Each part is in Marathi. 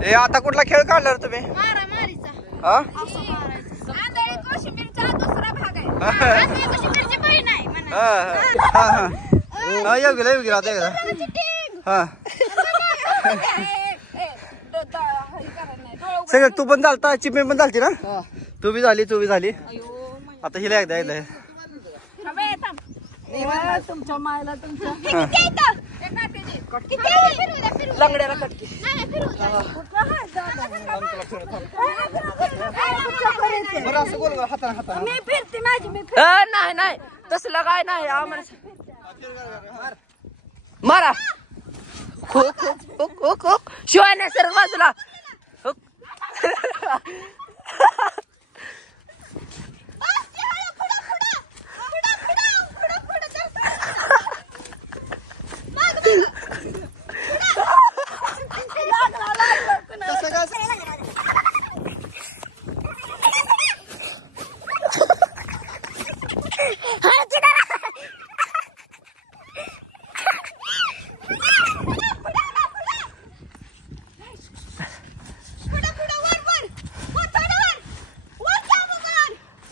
ए आता कुठला खेळ काढला रे तुम्ही? हा योग्य हा सगळं तू पण चालता चिपे पण चालती ना तू बी झाली आता हिला एकदा तुमच्या मायला तुमच्या लंगड्याला कटकी मी फिरते माझी नाही तसलं काय नाही आम्हाला मारा शिवाय नाही सर बाजूला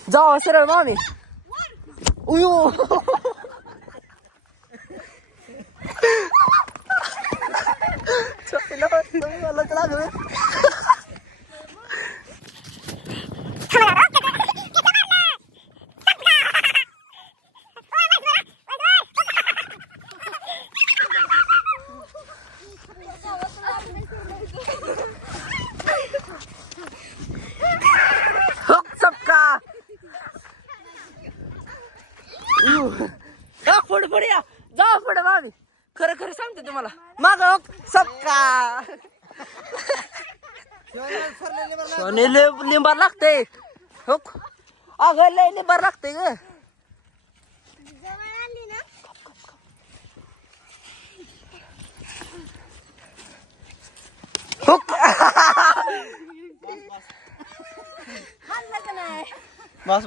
जाओ सरळ मामी उयो पुढे या जाऊ पुढे मामी खरं सांगते तुम्हाला माग सबका लिंबार लागते अगं लय लिंबार लागते ग बस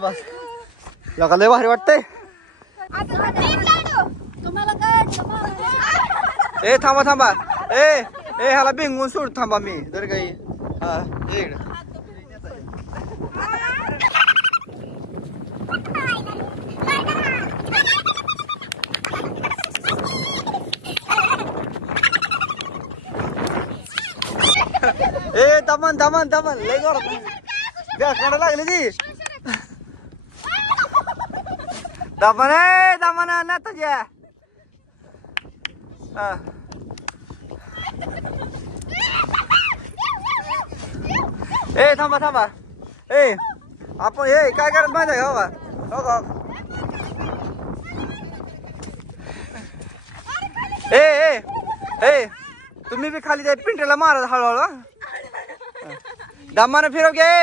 लगा लय भारी वाटतंय ए थांबा ए ह्याला बिंगून सोड थांबा मी जर काही हा इकडे ए दमन लय जोरात लागली ती दमन ना तुझ्या ए थांबा ए आपण हे काय करत माहिती आहे का ए तुम्ही बी खाली त्या पिंटेला मारा हळूहळू दमानं फिरव घे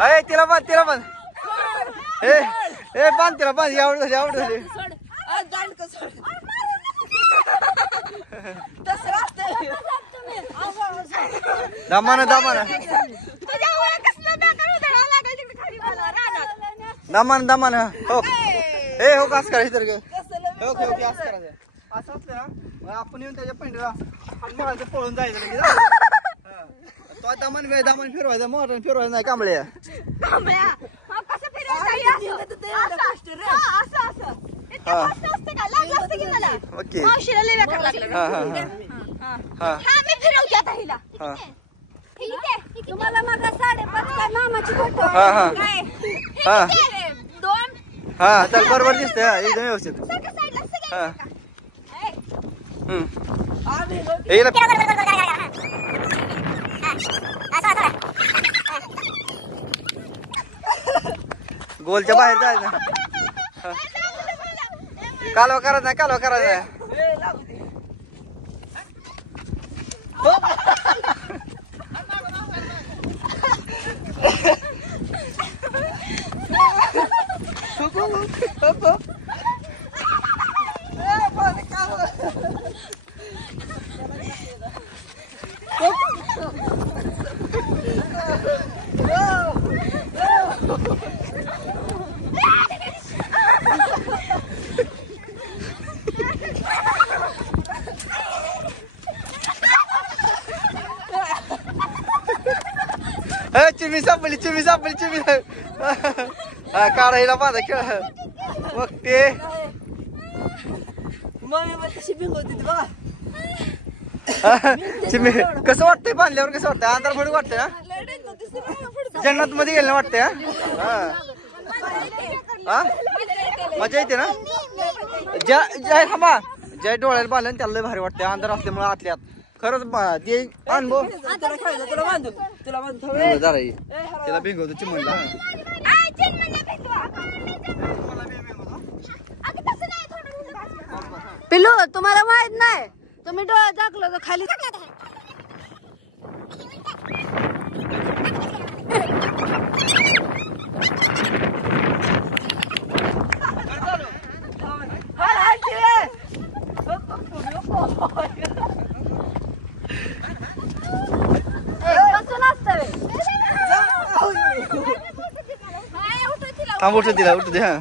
अरे तिला बांध ए बांध तिला बांध आवड झाली दमानं हो ए हो कास करायचं तर ओके असं करायचं असं असलं ना आपण येऊन त्याच्या पेंडीला मारायचं पळून जायचं तो दमन फिरवायचा मोठा फिरवायचं नाही कांबळ्या ओके तुम्हाला मग 5.5 काय मामाची फोटो हा चल बरोबर दिसतंय एकदम व्यवस्थित गोलच्या बाहेर जायचं कालवा करायचा चिमी सापडली चिमी सापडली चिमी काढायला माझा खेळ मग ते मम्मी पण कशी भिंगवते ती बघा. चिमी कसं वाटतंय बांधल्यावर कसं वाटतंय अंधार पडून वाटतंय ना जन्नत मध्ये गेलं वाटतंय हा मजा येते ना जय थांबा जय डोळ्याला बांधलं त्याला लय भारी वाटतंय अंधार असल्यामुळे आतल्यात खरंच ते अनुभव तुला बांधू जरा त्याला भिंगवतो चिमणला पिल्लू तुम्हाला माहित नाही तुम्ही डोळा दाखलो तर खाली थांब उठू तिला उठू दे हा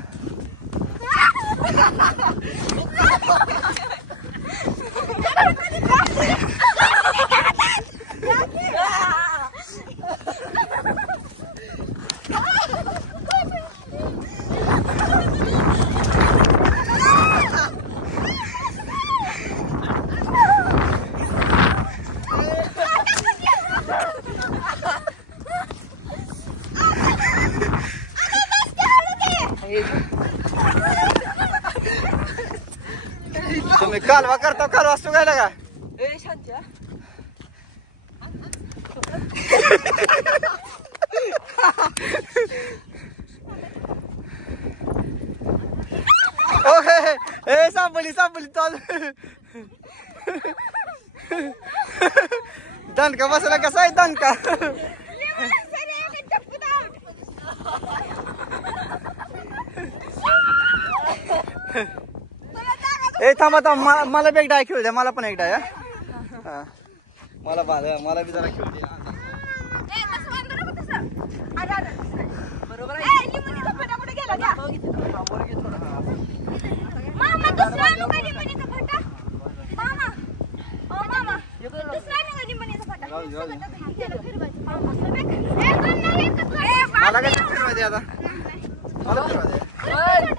तुम्ही कालवा करता कालवा असतो काय का शांती ओके ए सापडली सापडली चाल दणका बसला कसा आहे दणका ए थांबा थांब मला बी एक डाय खेळू द्या मला पण एक डाय हा मला मला बी जरा खेळू द्या मला काय फिरवा दे आता मला फिरवा दे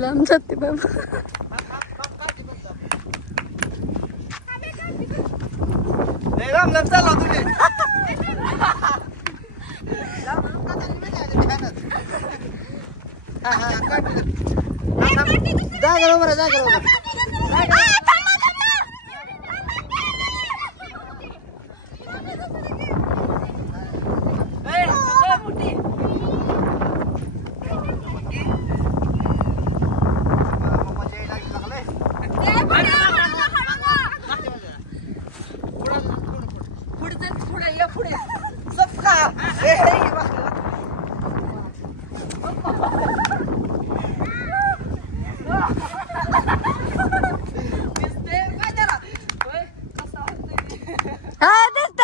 लांब जाते बाबा राम राम चालला तुम्ही जागा बरं जागा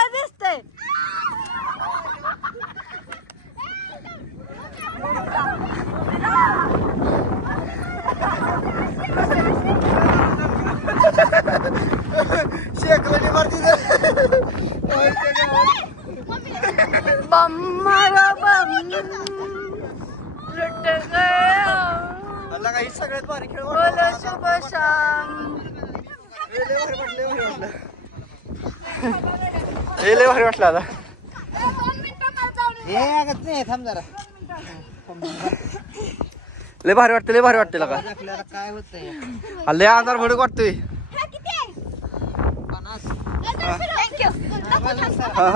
दिसतंय शेकला मारती काही सगळ्यात भारी खेळ शुभ शाम लय भारी वाटलं आता थांब जरा लय भारी वाटते लगा काय होतंय लय अंधार भडक वाटतोय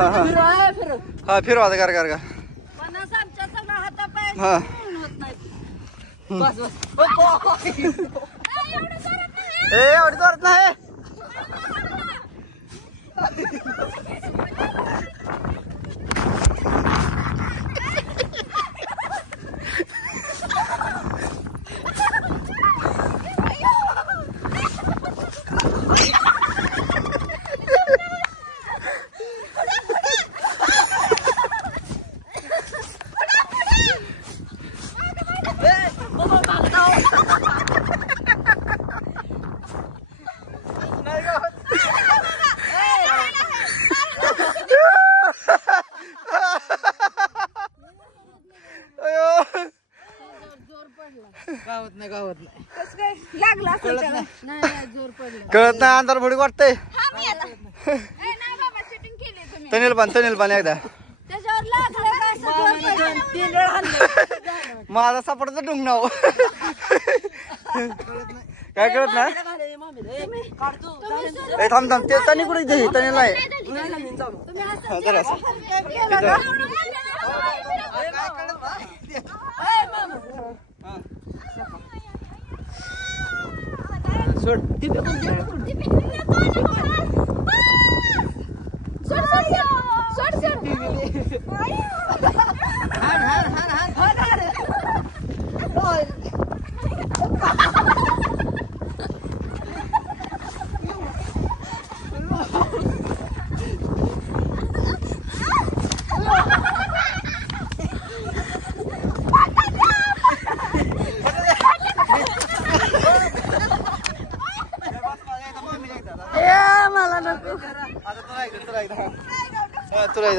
हा फिरवा आता कर कर हा एवढी जोरात नाही लागला कळत नाही नाही जोर पडला कळत नाही अंधार भडीक वाटतंय नाही बाबा चिटिंग केली तुम्ही तनिल बांध एकदा त्याच्यावर लागलं का असं जोर पडला 3 वेळा हल्लं माझा सापडाचा डुंगणाव काय कळत नाही ए थांब थांब ते तनी कुठे दे तनी नाही सोड तुला